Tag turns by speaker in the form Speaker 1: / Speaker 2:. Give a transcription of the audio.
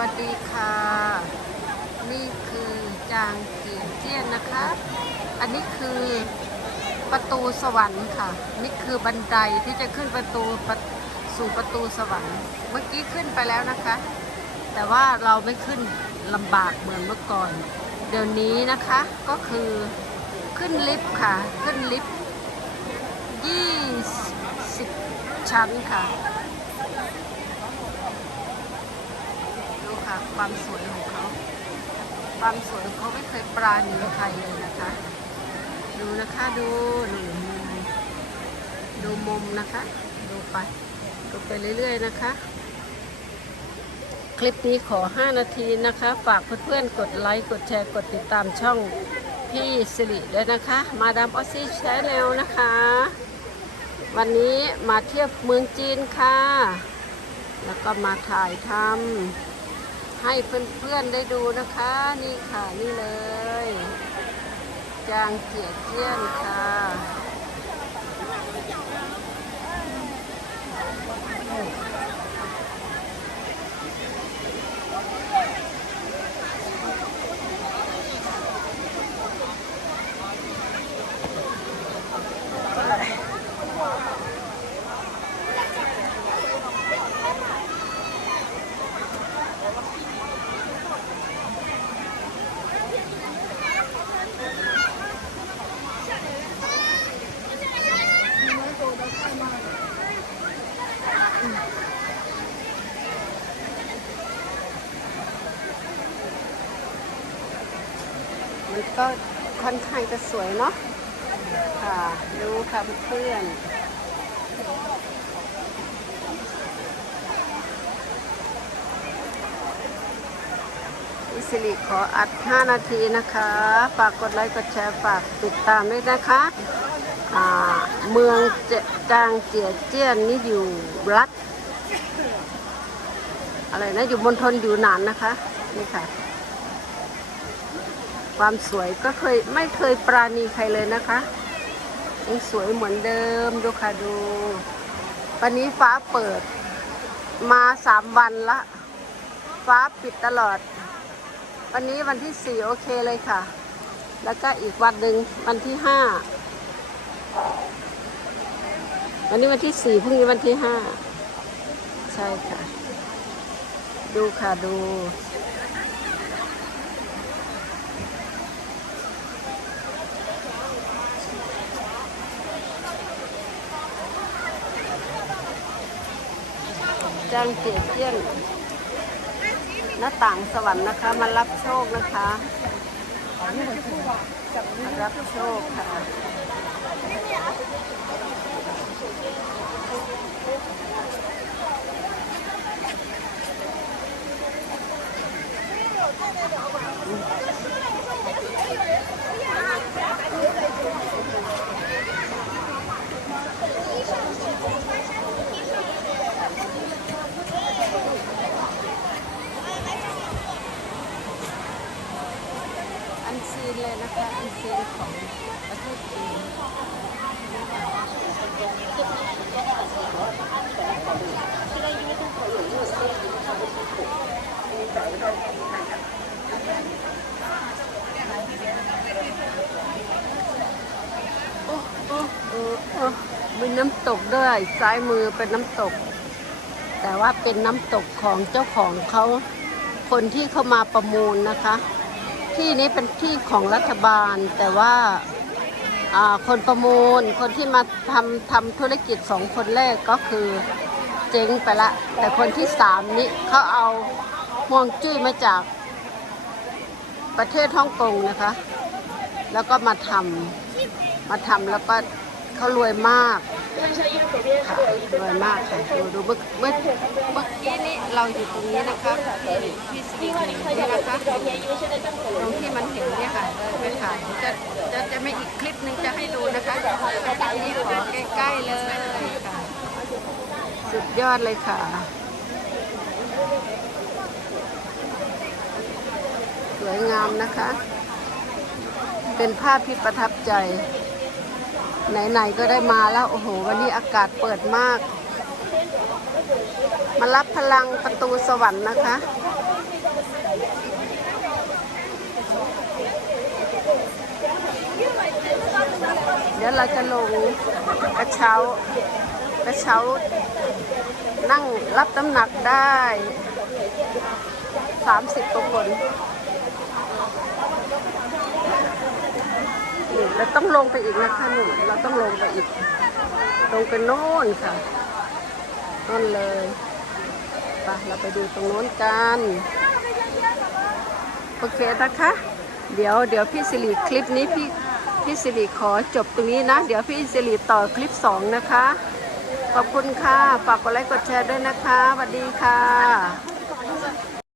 Speaker 1: วัสดีค่ะ นี่คือจางเกียนเจียนนะคะ อันนี้คือประตูสวรรค์ค่ะ นี่คือบันไดที่จะขึ้นประตูประสู่ประตูสวรรค์ เมื่อกี้ขึ้นไปแล้วนะคะ แต่ว่าเราไม่ขึ้นลำบากเหมือนเมื่อก่อน เดี๋ยวนี้นะคะก็คือขึ้นลิฟต์ค่ะ ขึ้นลิฟต์20ชั้นค่ะ ดู ค่ะ ความสวยของเขา ความสวยของเขาไม่เคยปราณีใครเลยนะคะ ดูนะคะดูดูมุมดูมุมนะคะ ดูไปดูไปเรื่อยๆนะคะคลิปนี้ขอ 5 นาทีนะคะ ฝากเพื่อนๆ กดไลค์ กดแชร์ กดติดตามช่องพี่สิริด้วยนะคะ มาดามออซี่แชนแนลนะคะ วันนี้มาเที่ยวเมืองจีนค่ะ แล้วก็มาถ่ายทำ ให้เพื่อนๆได้ดูนะคะ นี่ค่ะนี่เลย จางเจียเจี้ยนค่ะ มันก็ค่อนข้างจะสวยเนาะค่ะดูค่ะเพื่อนอิสิริขออัด 5 นาทีนะคะ ฝากกดไลค์ กดแชร์ ฝากติดตามด้วยนะคะอ่าเมืองเจจางเจียเจี้ยนนี่อยู่รัฐ อะไรนะ อยู่มณฑลอยู่หนานนะคะ นี่ค่ะ ความสวยก็เคยไม่เคยปราณีใครเลยนะคะยังสวยเหมือนเดิมดูค่ะดู วันนี้ฟ้าเปิด มาสามวันละ ฟ้าปิดตลอด วันนี้วันที่สี่โอเคเลยค่ะ แล้วก็อีกวันหนึ่งวันที่ห้าวันนี้วันที่สี่พรุ่งนี้วันที่ห้าใช่ค่ะ ดูค่ะดู จางเจียเจี้ยนหน้าต่างสวรรค์นะคะ มารับโชคนะคะมารับโชคค่ะอันซี นะคะอันซีนของประเทศจีนโอ้โอ้โอ้โอ้มีน้ำตกด้วยซ้ายมือเป็นน้ำตก แต่ว่าเป็นน้ำตกของเจ้าของเขาคนที่เขามาประมูลนะคะ ที่นี้เป็นที่ของรัฐบาล แต่ว่าคนประมูล คนที่มาทำทำธุรกิจสองคนแรกก็คือเจ๊งไปละ แต่คนที่สามนี้เขาเอาห่วงจุ้ยมาจากประเทศฮ่องกงนะคะ แล้วก็มาทำมาทำแล้วก็เขารวยมาก ค่ะรวยมากค่ะดูดูเมื่อเมื่อเมื่อกี้นี้เราอยู่ตรงนี้นะคะที่ที่สกีนี่นะคะตรงที่มันเห็นเนี่ยค่ะเดินไปถ่ายจะจะจะไม่อีกคลิปหนึงจะให้ดูนะคะนี่ขอใกล้ๆเลยค่ะสุดยอดเลยค่ะสวยงามนะคะ เป็นภาพที่ประทับใจ ไหนๆก็ได้มาแล้วโอ้โห วันนี้อากาศเปิดมาก มารับพลังประตูสวรรค์นะคะ เดี๋ยวเราจะลงกระเช้ากระเช้า นั่งรับน้ำหนักได้ 30กว่าคน เราต้องลงไปอีกนะคะหนุ่มเราต้องลงไปอีก ลงไปโน่นค่ะโน่นเลยไปเราไปดูตรงโน้นกัน โอเคนะคะ เดี๋ยวเดี๋ยวพี่สิริคลิปนี้พี่พี่สิริขอจบตรงนี้นะ เดี๋ยวพี่สิริต่อคลิปสองนะคะ ขอบคุณค่ะ ฝากกดไลค์กดแชร์ด้วยนะคะสวัสดีค่ะ